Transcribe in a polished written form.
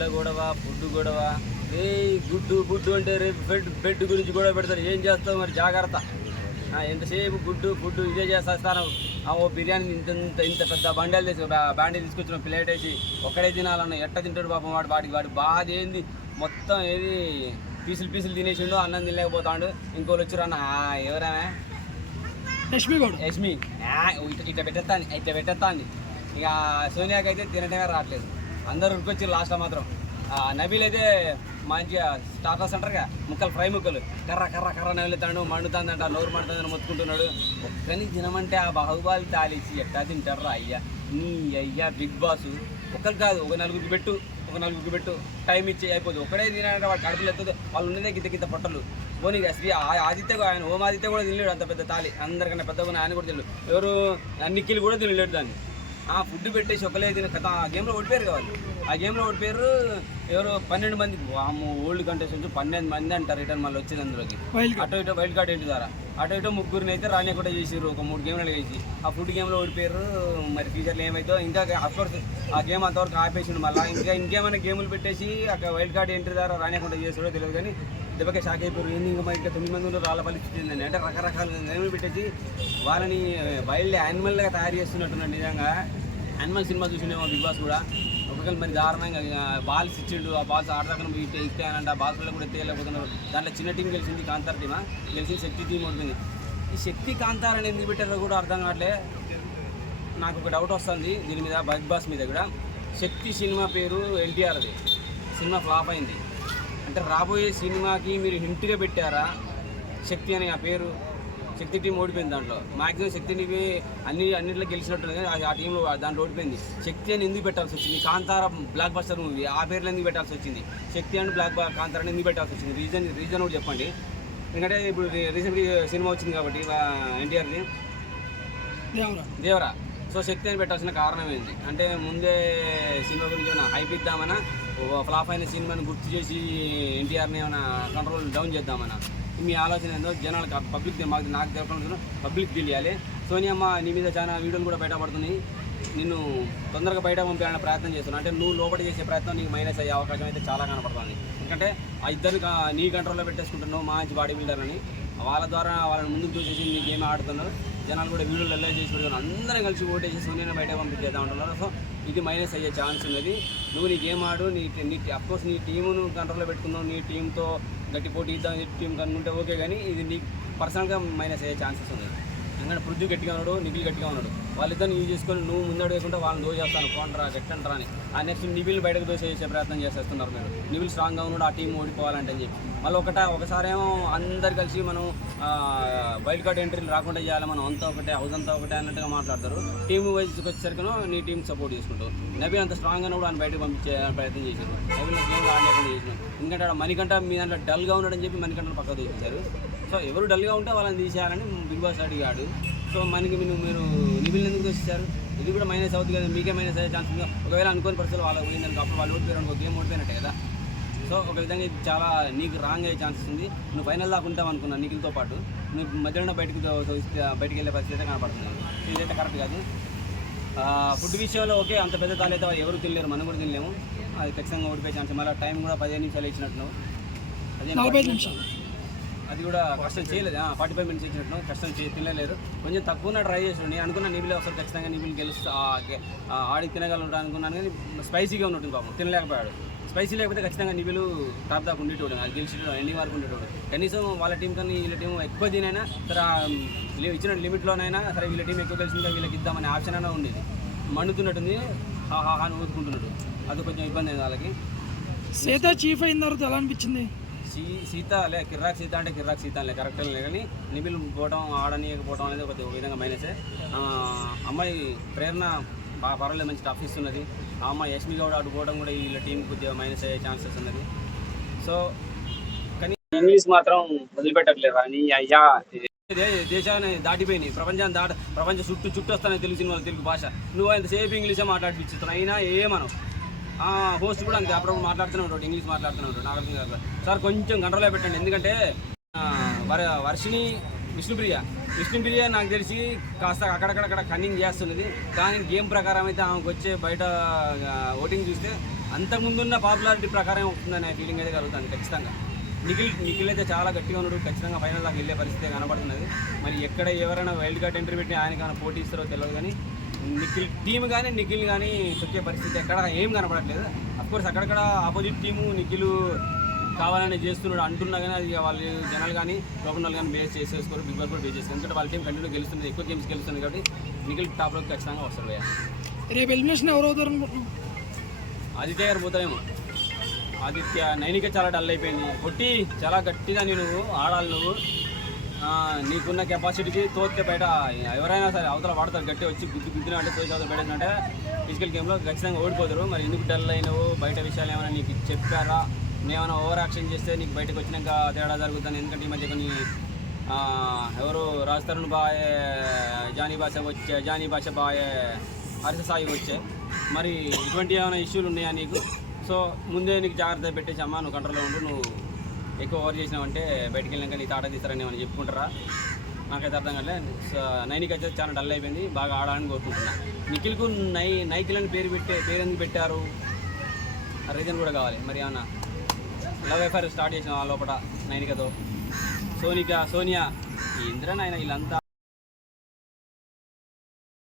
గుడ్ల గొడవ, ఫుడ్ గొడవ. ఏ గుడ్డు అంటే రేపు బెడ్ గురించి గొడవ పెడతారు. ఏం చేస్తావు మరి జాగ్రత్త. ఎంతసేపు గుడ్డు ఇదే చేస్తాను. ఓ బిర్యానీ ఇంత పెద్ద బాండీ తీసుకొచ్చిన ప్లేట్ వేసి ఒక్కడే తినాలన్న ఎట్ట తింటాడు పాపం. వాడి బాధ ఏంది మొత్తం ఏది పీసులు తినేసిండు, అన్నం తినలేకపోతాడు. ఇంకోళ్ళు వచ్చారు అన్న ఎవరైనా యష్మి ఇట్లా పెట్టేస్తాంది. ఇక సోనియాకి అయితే తినటమే రావట్లేదు. అందరూ ఉరికొచ్చారు లాస్ట్లో మాత్రం. నబీల్ అయితే మంచిగా స్టార్టర్స్ అంటారుగా ఫ్రై ముక్కలు కర్ర నవ్వుతాడు, మండుతుందంట, నోరు మండుతుందని మొత్తుకుంటున్నాడు. ఒక్కని తినమంటే ఆ బాహుబాలి తాలిచ్చి ఎట్టా తింటారా అయ్యా. నీ అయ్యా బిగ్ బాస్ ఒకరు కాదు, ఒక నలుగురికి పెట్టు టైం ఇచ్చి అయిపోతుంది. ఒక్కడే తినాలంటే వాడు కడుపులు ఎత్తుంది. వాళ్ళు ఉన్నదే గిత్త పొట్టలు. పోనీ ఆదిత్య ఆయన ఓం ఆదిత్య కూడా తినలేడు అంత పెద్ద తాలి. అందరికన్నా పెద్దగా ఆయన కూడా తినలేడు. ఎవరు నిఖిల్ కూడా తినలేడు దాన్ని. ఫుడ్ పెట్టేసి ఒకలే తిన కథ. ఆ గేమ్లో ఓడిపోయారు కావాలి. ఆ గేమ్లో ఓడిపోయారు ఎవరు 12 మంది. ఓల్డ్ కంటెస్టెంట్స్ 12 మంది అంటారు రిటర్న్ మళ్ళీ వచ్చేది అందులోకి. అటు ఇటు వైల్డ్ కార్డ్ ఏంటి ద్వారా అటు ఇటు ముగ్గురిని అయితే రానియకుండా చేసారు. ఒక 3 గేమ్లు వేసి ఆ ఫుడ్ గేమ్లో ఓడిపోయారు. మరి ఫ్యూచర్లో ఏమైతే ఇంకా అఫ్కోర్స్ ఆ గేమ్ అంతవరకు ఆపేసిండు. మళ్ళీ ఇంకేమైనా గేములు పెట్టేసి అక్కడ వైల్డ్ కార్డ్ ఎంట్రీ ద్వారా రానియకుండా చేసాడో తెలియదు. కానీ దెబ్బకే షాక్ అయిపోయారు. ఏంది ఇంకా 9 మంది ఉన్నారు, రాళ్ళ పరిస్థితి ఏంటంటే అంటే రకరకాల గేమ్లు పెట్టేసి వాళ్ళని వైల్డ్ యానిమల్గా తయారు చేస్తున్నట్టున్నారు. నిజంగా యానిమల్ సినిమా చూసినేమో బిగ్ బాస్ కూడా. ఒక్కొక్కరు మరి దారుణంగా బాల్స్ ఇచ్చిండు. ఆ బాల్స్ ఆడదాకా ఇస్తానంటే ఆ బాల్స్లో కూడా ఎత్తేయలేకపోతున్నారు. దాంట్లో చిన్న టీం గెలిచింది, కాంతార టీమా గెలిచింది, శక్తి టీం ఉంటుంది. ఈ శక్తి కాంతారని ఎందుకు పెట్టారో కూడా అర్థం కావట్లే. నాకు ఒక డౌట్ వస్తుంది దీని మీద, బిగ్ బాస్ మీద కూడా. శక్తి సినిమా పేరు ఎన్టీఆర్ది. సినిమా ఫ్లాప్ అయింది అంటే రాబోయే సినిమాకి మీరు హింట్గా పెట్టారా శక్తి అని ఆ పేరు? శక్తి టీం ఓడిపోయింది. దాంట్లో మ్యాక్సిమం శక్తిని అన్నింటిలో గెలిచినట్టు ఆ టీంలో దాంట్లో ఓడిపోయింది. శక్తి అని ఎందుకు పెట్టాల్సి వచ్చింది? కాంతార బ్లాక్ బస్టర్ మూవీ ఆ పేర్లు ఎందుకు పెట్టాల్సి వచ్చింది? శక్తి అండ్ కాంతార ఎందుకు పెట్టాల్సి వచ్చింది? రీజన్ కూడా చెప్పండి. ఎందుకంటే ఇప్పుడు రీసెంట్గా సినిమా వచ్చింది కాబట్టి ఎన్టీఆర్ది దేవరా. సో శక్తి అని పెట్టాల్సిన కారణం ఏంటి అంటే ముందే సినిమా గురించి ఏమైనా హైప్ ఇద్దామన్నా, ఫ్లాప్ అయిన సినిమాని గుర్తు చేసి ఎన్టీఆర్ని ఏమైనా కంట్రోల్ డౌన్ చేద్దామన్నా? మీ ఆలోచన ఏందో జనాలకు పబ్లిక్ నాకు తెలియకుండా పబ్లిక్ తెలియాలి. సోనియమ్మ నీ మీద చాలా వీడియోలు కూడా బయటపడుతున్నాయి. నిన్ను తొందరగా బయట పంపించాలనే ప్రయత్నం చేస్తున్నాను. అంటే నువ్వు లోపల చేసే ప్రయత్నం నీకు మైనస్ అయ్యే అవకాశం అయితే చాలా కనపడుతుంది. ఎందుకంటే ఆ ఇద్దరు నీ కంట్రోల్లో పెట్టేసుకుంటున్నావు మంచి బాడీ బిల్డర్ అని. వాళ్ళ ద్వారా వాళ్ళని ముందుకు చూసేసి నీ గేమ్ ఆడుతున్నారు. జనాలు కూడా వీడియోలు అల్లే చేసి పెడుతున్నారు. అందరం కలిసి ఓటేసి సోనియాని బయట పంపించేద్దాం అంటున్నారు. సో ఇది మైనస్ అయ్యే ఛాన్స్ ఉన్నది. నువ్వు నీ గేమ్ ఆడు, నీ అఫ్కోర్స్ నీ టీమును కంట్రోల్లో పెట్టుకుందావు, నీ టీంతో గట్టి పోటీ ఇద్దాం టీం కనుకుంటే ఓకే. కానీ ఇది నీకు పర్సనల్గా మైనస్ అయ్యే ఛాన్సెస్ ఉన్నాయి. ఎందుకంటే పృథ్వీ గట్టిగా ఉన్నాడు, నిఖిల్ గట్టిగా ఉన్నాడు. వాళ్ళిద్దరిని యూజ్ చేసుకొని నువ్వు ముందడు వేయకుండా వాళ్ళని దోచేస్తాను కోంట్రా గట్టంట్రా అని. ఆ నెక్స్ట్ నిఖిల్ బయటకు దోసేసే ప్రయత్నం చేసేస్తున్నారు మీరు. నిఖిల్ స్ట్రాంగ్గా ఉన్నాడు, ఆ టీం ఓడిపోవాలంటే అని చెప్పి మళ్ళీ ఒకసారేమో అందరు కలిసి మనం వైల్డ్ కార్డ్ ఎంట్రీలు రాకుండా చేయాలి, మనం అంతా ఒకటే హౌస్ అంతా ఒకటే అన్నట్టుగా మాట్లాడతారు. టీం వైజ్కి వచ్చేసరికి నీ టీం సపోర్ట్ చేసుకుంటారు. నబీ అంత స్ట్రాంగ్ అని కూడా ఆయన బయటకు పంపించే ప్రయత్నం చేశారు. నబీలో గేమ్లో ఆడలేకుండా చేసినారు. ఎందుకంటే మణికంఠ మీ దాంట్లో డల్గా ఉన్నాడని చెప్పి మణికంఠను పక్కకు తీసేశారు. సో ఎవరు డల్గా ఉంటే వాళ్ళని తీసేయాలని బిగ్ బాస్ అడిగాడు. సో మనకి మీరు నిఖిల్ని ఎందుకు వచ్చేసారు? ఇది కూడా మైనస్ అవుతుంది కదా, మీకే మైనస్ అయ్యే ఛాన్స్ ఉంది. ఒకవేళ అనుకోని పరిస్థితులు వాళ్ళు పోయిందని అప్పుడు వాళ్ళు ఓడిపోయారు అనుకో, గేమ్ ఓడిపోయినట్టే కదా. సో ఒక విధంగా ఇది చాలా నీకు రాంగ్ అయ్యే ఛాన్సెస్ ఉంది. నువ్వు ఫైనల్ దాకా ఉంటావు అనుకున్నాను నిఖిల్తో పాటు, నువ్వు మధ్యలో బయటకు వెళ్ళే పరిస్థితి అయితే కనపడుతుంది. ఇదైతే కరెక్ట్ కాదు. ఫుడ్ విషయంలో ఓకే, అంత పెద్ద తాలైతే ఎవరు తినలేరు, మనం కూడా తినలేము. అది ఖచ్చితంగా ఓడిపోయే ఛాన్స్. మళ్ళీ టైం కూడా 15 నిమిషాలు ఇచ్చినట్టు, 45 నిమిషాలు అది కూడా కష్టం చేయలేదు. 45 మినిట్స్ ఇచ్చినట్టు కష్టం తినలేదు. కొంచెం తక్కువ ట్రై చేసాడు. నేను అనుకున్నా నిబిల్ వస్తారు ఖచ్చితంగా, నిబిల్ గెలుస్తా ఆడికి తినగలరు అనుకున్నాను. కానీ స్పైసీగా ఉన్నట్టు పాపం తినలేకపోయాడు. స్పైసీ లేకపోతే ఖచ్చితంగా నిబిలు టాప్ దాకా ఉండేటోడు, అది గెలిచేటోడు, ఎండింగ్ వరకు ఉండేటోడు. కనీసం వాళ్ళ టీం కన్నా వీళ్ళ టీం ఎక్కువ తినైనా సరే, ఇచ్చిన లిమిట్లోనైనా సరే వీళ్ళ టీం ఎక్కువ గెలిచిందా వీళ్ళకి ఇద్దామనే ఆప్షన్ అయినా ఉండేది. మండుతున్నట్టుంది, హాని ఊదుకుంటున్నాడు. అది కొంచెం ఇబ్బంది అయింది వాళ్ళకి. సీత చీఫ్ అయిన తర్వాత ఎలా అనిపించింది? సీత కిర్రాక్ సీత అంటే కిర్రాక్ సీత లే కరెక్ట్ లే. కానీ నిబిల్ పోవడం ఆడనీయకపోవడం అనేది ఒక విధంగా మైనసే. అమ్మాయి ప్రేరణ బాగా పర్వాలేదు, మంచి టఫ్ ఇస్తున్నది. ఆ అమ్మాయి యష్మి గౌడ్ ఆడుకోవడం కూడా వీళ్ళ టీంకి కొద్దిగా మైనస్ అయ్యే ఛాన్సెస్ ఉన్నది. సో కానీ ఇంగ్లీష్ మాత్రం వదిలిపెట్టట్లేదు. అని అయ్యా దేశాన్ని దాటిపోయినాయి, ప్రపంచం చుట్టూ వస్తానే తెలుగు సినిమాలు, తెలుగు భాష. నువ్వు ఎంతసేపు ఇంగ్లీషే మాట్లాడిపిస్తున్నావు. అయినా ఏమనం హోస్ట్ కూడా అంతే, అప్పుడప్పుడు మాట్లాడుతూనే ఉంటాడు, ఇంగ్లీష్ మాట్లాడుతూనే ఉంటాడు. నాకు అర్థం కాదు సార్, కొంచెం కంట్రోల్లో పెట్టండి. ఎందుకంటే వర్షిని విష్ణుప్రియ నాకు తెలిసి కాస్త అక్కడక్కడ కన్నింగ్ చేస్తున్నది. కానీ గేమ్ ప్రకారం అయితే ఆమెకు వచ్చే బయట ఓటింగ్ చూస్తే అంతకుముందున్న పాపులారిటీ ప్రకారం వస్తుందనే ఫీలింగ్ అయితే కలుగుతుంది ఖచ్చితంగా. నిఖిల్ అయితే చాలా గట్టిగా ఉన్నాడు, ఖచ్చితంగా ఫైనల్ దాకా వెళ్ళే పరిస్థితి కనబడుతున్నది. మరి ఎక్కడ ఎవరైనా వైల్డ్ కార్డ్ ఎంట్రీ పెట్టి ఆయనకి ఏమైనా పోటీ ఇస్తారో తెలియదు, కానీ నిఖిల్ కానీ తొక్కే పరిస్థితి ఎక్కడ ఏం కనపడట్లేదు. అఫ్కోర్స్ అక్కడక్కడ ఆపోజిట్ టీము నిఖిల్ కావాలని చేస్తున్నాడు అంటున్నా కానీ అది వాళ్ళు జనాలు కానీ లోపల కానీ బేస్ చేసేసుకోరు, బిగ్ బాస్ కూడా బేస్ చేస్తారు. ఎందుకంటే వాళ్ళ టీం కంటిన్యూ గెలుస్తుంది, ఎక్కువ గేమ్స్ గెలుస్తుంది కాబట్టి నిఖిల్ టాప్లోకి ఖచ్చితంగా వస్తాడు భయ్యా. రేపు ఎలిమినేషన్ ఎవరు అవుతారు అనుకుంటున్నాం? ఆదిత్య గారు పోతారేమో. ఆదిత్య నైనిక చాలా డల్ అయిపోయింది. కొట్టి చాలా గట్టిగా నేను ఆడాలి, నువ్వు నీకున్న కెపాసిటీకి తోస్తే బయట ఎవరైనా సరే అవతల వాడతారు, గట్టి వచ్చి గుద్దినా అంటే తోచి అవతల బయట ఫిజికల్ గేమ్లో ఖచ్చితంగా ఓడిపోతారు. మరి ఎందుకు డల్ అయినావు, బయట విషయాలు ఏమైనా నీకు చెప్పారా, నేనేమైనా ఓవర్ యాక్షన్ చేస్తే నీకు బయటకు వచ్చినాక తేడా జరుగుతుంది. ఎందుకంటే ఈ మధ్య కొన్ని ఎవరు రాజ్ తరుణ్ బాయ్, జానీ భాష బాయ్, హర్ష సాయి వచ్చాయి. మరి ఇటువంటి ఏమైనా ఇష్యూలు ఉన్నాయా నీకు? సో ముందే నీకు జాగ్రత్త పెట్టేసి అమ్మా నువ్వు కంట్రోల్లో ఉండు, నువ్వు ఎక్కువ ఓవర్ చేసినావంటే బయటికి వెళ్ళాక నీ తాట తీస్తారని ఏమైనా చెప్పుకుంటారా? నాకైతే అర్థం కాలేదు. నైనికి అయితే చాలా డల్ అయిపోయింది, బాగా ఆడాలని కోరుకుంటున్నా. నిఖిల్కు నైకిల్ అని పేరు ఎందుకు పెట్టారు, రీజన్ కూడా కావాలి. మరి ఏమన్నా లవ్ అఫైర్ స్టార్ట్ చేసిన లోపల నైనికతో, సోనియా ఇంద్రన్ ఆయన వీళ్ళంతా